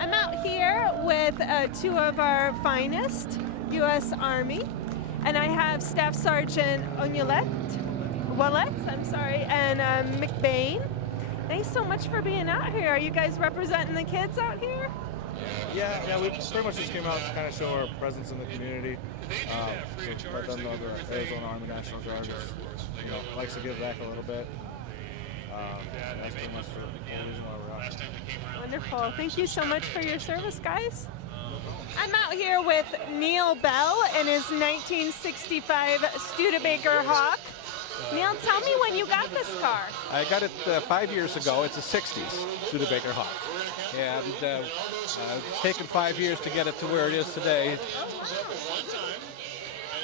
I'm out here with two of our finest U.S. Army, and I have Staff Sergeant Wallet, and McBain. Thanks so much for being out here. Are you guys representing the kids out here? Yeah, we pretty much just came out to kind of show our presence in the community, to let them know the Arizona Army National Guard likes to give back a little bit. That's pretty much the whole reason why we're out. Wonderful. Thank you so much for your service, guys. I'm out here with Neil Bell in his 1965 Studebaker Hawk. Neil, tell me when you got this car. I got it 5 years ago. It's a 60s Studebaker Hawk. And it's taken 5 years to get it to where it is today.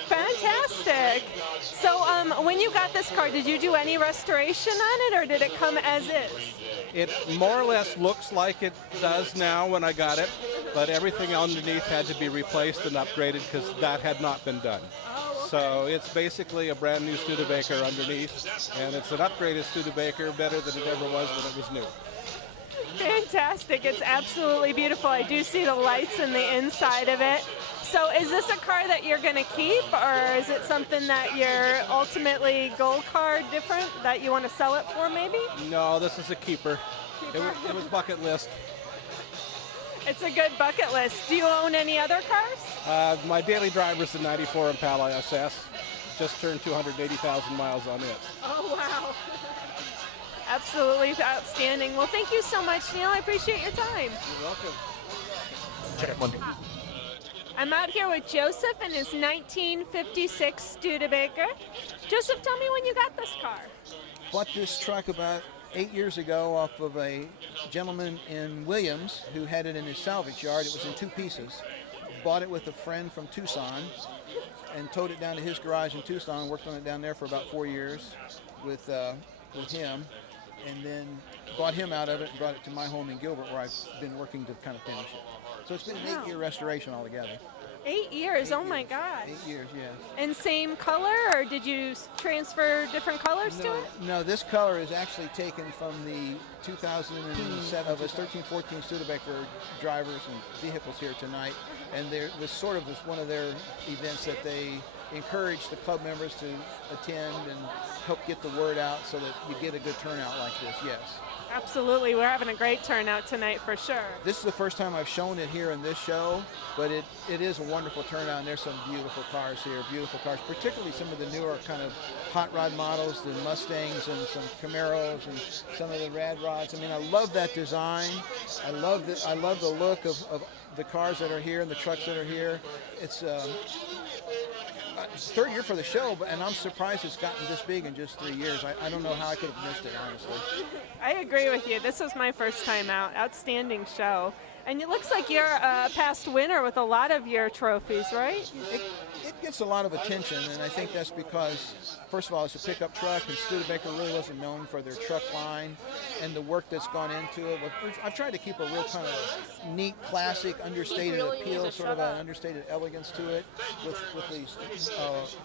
Fantastic. So when you got this car, did you do any restoration on it, or did it come as is? It more or less looks like it does now when I got it, but everything underneath had to be replaced and upgraded because that had not been done. So it's basically a brand new Studebaker underneath, and it's an upgraded Studebaker, better than it ever was when it was new. Fantastic. It's absolutely beautiful. I do see the lights in the inside of it. So is this a car that you're going to keep, or is it something that you're ultimately gold card different that you want to sell it for maybe? No, this is a keeper. It was bucket list. It's a good bucket list. Do you own any other cars? My daily driver's a 94 Impala SS. Just turned 280,000 miles on it. Oh, wow. Absolutely outstanding. Well, thank you so much, Neil. I appreciate your time. You're welcome. Check one. I'm out here with Joseph and his 1956 Studebaker. Joseph, tell me when you got this car. Bought this truck about 8 years ago off of a gentleman in Williams who had it in his salvage yard. It was in two pieces. Bought it with a friend from Tucson and towed it down to his garage in Tucson. Worked on it down there for about 4 years with him, and then bought him out of it and brought it to my home in Gilbert, where I've been working to kind of finish it. So it's been an 8-year restoration altogether. 8 years, oh my gosh. 8 years, yeah. And same color, or did you transfer different colors to it? No, this color is actually taken from the 2007 of his 1314 Studebaker drivers and vehicles here tonight. And there was sort of one of their events that they encourage the club members to attend and help get the word out so that you get a good turnout like this, yes. Absolutely, we're having a great turnout tonight for sure. This is the first time I've shown it here in this show, but it is a wonderful turnout, and there's some beautiful cars here, beautiful cars, particularly some of the newer kind of hot rod models, the Mustangs and some Camaros and some of the Rad Rods. I mean, I love that design. I love the look of the cars that are here and the trucks that are here. It's third year for the show, and I'm surprised it's gotten this big in just 3 years. I don't know how I could have missed it, honestly. I agree with you. This was my first time out. Outstanding show. And it looks like you're a past winner with a lot of your trophies, right? It gets a lot of attention, and I think that's because, first of all, it's a pickup truck, and Studebaker really wasn't known for their truck line and the work that's gone into it. But I've tried to keep a real kind of neat, classic, understated appeal, sort of an understated elegance to it, with these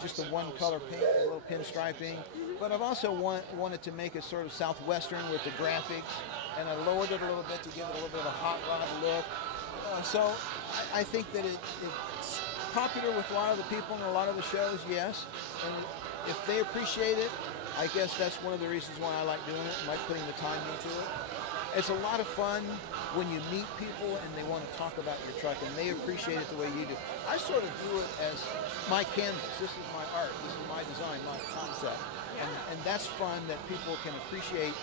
just the one color paint, a little pinstriping. But I've also wanted to make it sort of southwestern with the graphics, and I lowered it a little bit to give it a little bit of a hot rod look. So I think that it's popular with a lot of the people in a lot of the shows, yes. And if they appreciate it, I guess that's one of the reasons why I like doing it, like putting the time into it. It's a lot of fun when you meet people and they want to talk about your truck and they appreciate it the way you do. I sort of view it as my canvas. This is my art. This is my design, my concept. And that's fun that people can appreciate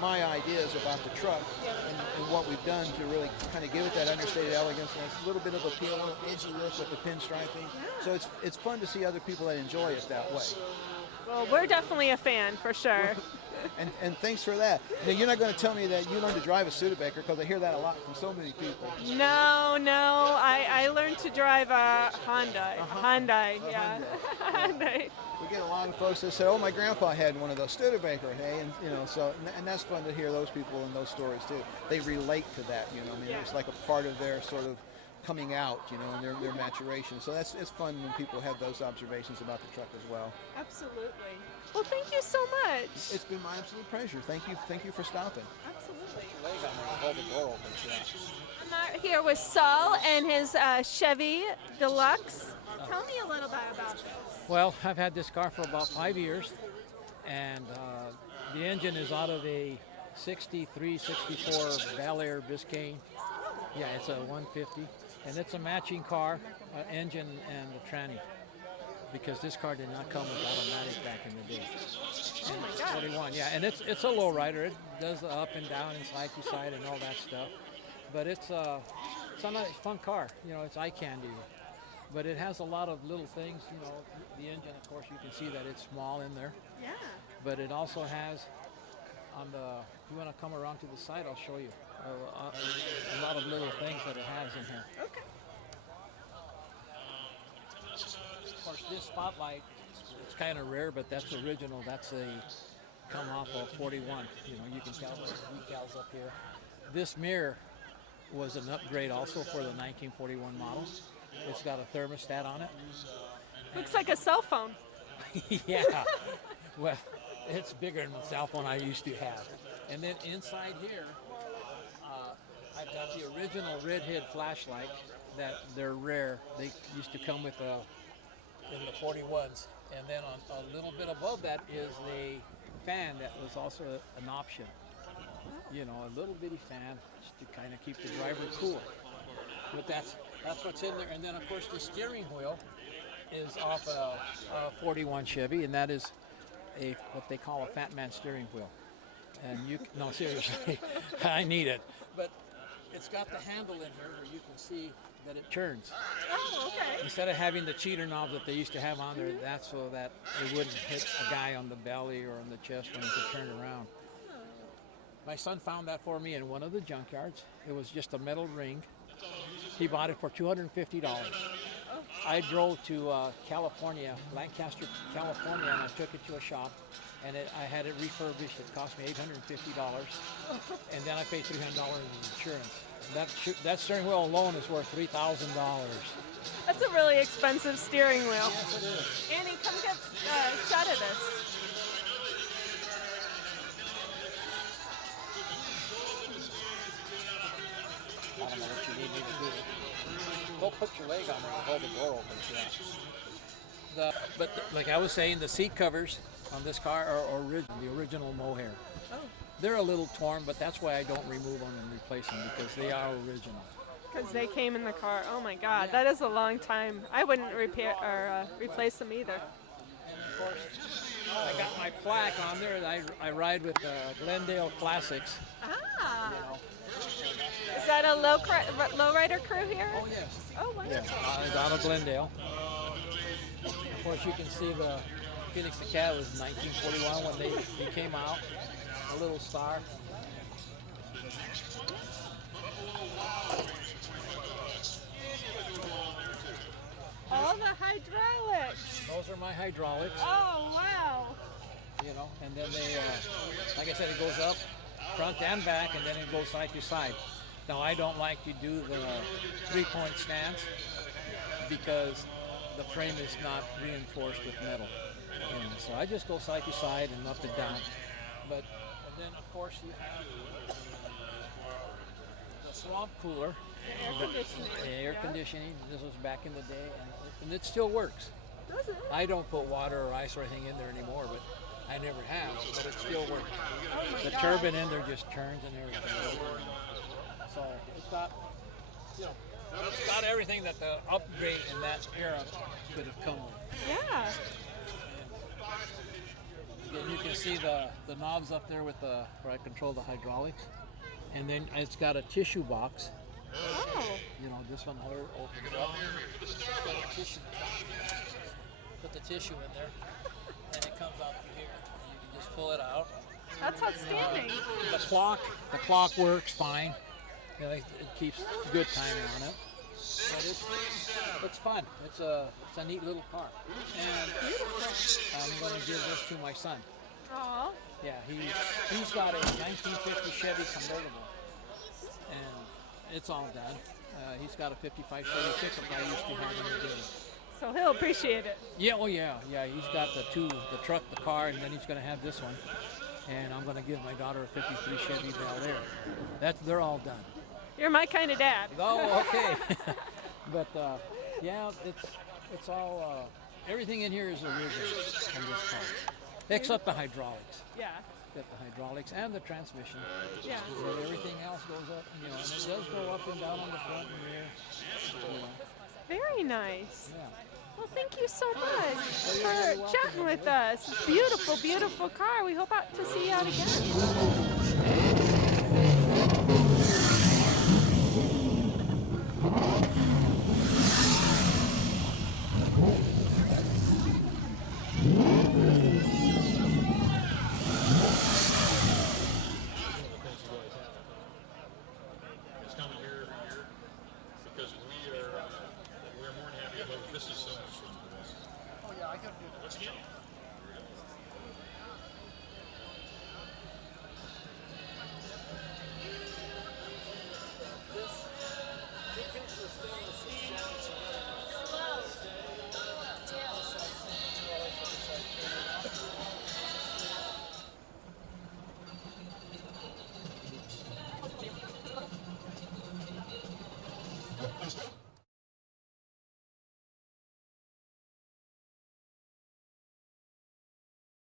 my ideas about the truck and what we've done to really kind of give it that understated elegance, and it's a little bit of appeal, a little edgy look with the pinstriping. So it's fun to see other people that enjoy it that way. Well, we're definitely a fan for sure. And thanks for that. Now, you're not going to tell me that you learned to drive a Studebaker, because I hear that a lot from so many people. No. I learned to drive a Hyundai. Yeah. Hyundai. We get a lot of folks that say, "Oh, my grandpa had one of those Studebaker." Hey, and and that's fun to hear those people and those stories too. They relate to that, I mean, it's like a part of their sort of coming out, and their maturation. So it's fun when people have those observations about the truck as well. Absolutely. Well, thank you so much. It's been my absolute pleasure. Thank you for stopping. Absolutely. absolutely. Leg on there, hold the door open. Yeah. I'm out here with Saul and his Chevy Deluxe. Tell me a little bit about this. Well, I've had this car for about 5 years, and the engine is out of a 63, 64 Bel Air Biscayne. Yeah, it's a 150, and it's a matching car, engine and a tranny, because this car did not come with automatic back in the day. Oh And my it's God. 41, yeah, and it's a low rider. It does the up and down and side to side and all that stuff, but it's a nice, fun car. You know, it's eye candy. But it has a lot of little things, you know, the engine, of course, you can see that it's small in there. Yeah. But it also has, on the, if you want to come around to the side, I'll show you. A lot of little things that it has in here. Okay. Of course, this spotlight, it's kind of rare, but that's original. That's a come off of 41. You know, you can tell there's decals up here. This mirror was an upgrade also for the 1941 model. It's got a thermostat on it. Looks like a cell phone. Yeah. Well, it's bigger than the cell phone I used to have. And then inside here, I've got the original redhead flashlight that they're rare. They used to come with in the 41s. And then on a little bit above that is the fan that was also an option. You know, a little bitty fan just to kind of keep the driver cool. But that's what's in there. And then, of course, the steering wheel is off a 41 Chevy, and that is what they call a fat man steering wheel. And no, seriously, I need it. But it's got the handle in here where you can see that it turns. Oh, okay. Instead of having the cheater knobs that they used to have on there, that's so that it wouldn't hit a guy on the belly or on the chest when he could turn around. My son found that for me in one of the junkyards. It was just a metal ring. He bought it for $250. I drove to California, Lancaster, California, and I took it to a shop, and I had it refurbished. It cost me $850, and then I paid $300 in insurance. That steering wheel alone is worth $3,000. That's a really expensive steering wheel. Yes, it is. Annie, come get a shot of this. I don't know what you need me to do. Don't put your leg on there and hold the door open. But like I was saying, the seat covers on this car are the original mohair. Oh. They're a little torn, but that's why I don't remove them and replace them, because they are original. Because they came in the car. Oh my God, that is a long time. I wouldn't repair or replace them either. And of course, I got my plaque on there. I ride with Glendale Classics. Ah. You know. Is that a lowrider crew here? Oh yes. Oh, wonderful. Yeah, down at Glendale. Of course, you can see the Phoenix the Cat was 1941 when he came out. A little star. All the hydraulics. Those are my hydraulics. Oh, wow. You know, and then they, like I said, it goes up front and back, and then it goes side to side. Now, I don't like to do the three-point stance because the frame is not reinforced with metal. And so I just go side to side and up and down. And then, of course, you have the swamp cooler. Air conditioning. The air Yeah. conditioning. This was back in the day, and it still works. Does it? I don't put water or ice or anything in there anymore, but I never have, but it still works. Oh my The God. turbine in there just turns and everything. So it's got, it's got everything that the upgrade in that era could have come with. Yeah. Again, you can see the knobs up there with where I control the hydraulics, and then it's got a tissue box. Oh. You know, this one here opens up. Put a tissue. Put the tissue in there, and it comes out through here. You can just pull it out. That's outstanding. The clock works fine. You know, it keeps good timing on it. But it's fun. It's a neat little car. And I'm going to give this to my son. Oh. Yeah, he's got a 1950 Chevy convertible, and it's all done. He's got a 55 Chevy pickup I used to have in the day. So he'll appreciate it. Yeah, oh yeah. He's got the truck, the car, and then he's going to have this one. and I'm going to give my daughter a 53 Chevy Bel Air. They're all done. You're my kind of dad. Oh, okay. But yeah, it's all everything in here is original on this car, except the hydraulics. Yeah. Except the hydraulics and the transmission. Yeah. But everything else goes up, and it does go up and down on the front and rear. Very nice. Yeah. Well, thank you so much for chatting with us. Beautiful, beautiful car. We hope to see you out again. It's coming here every year because we're more than happy. This is so much fun for us. Oh yeah, I gotta do that. Once again,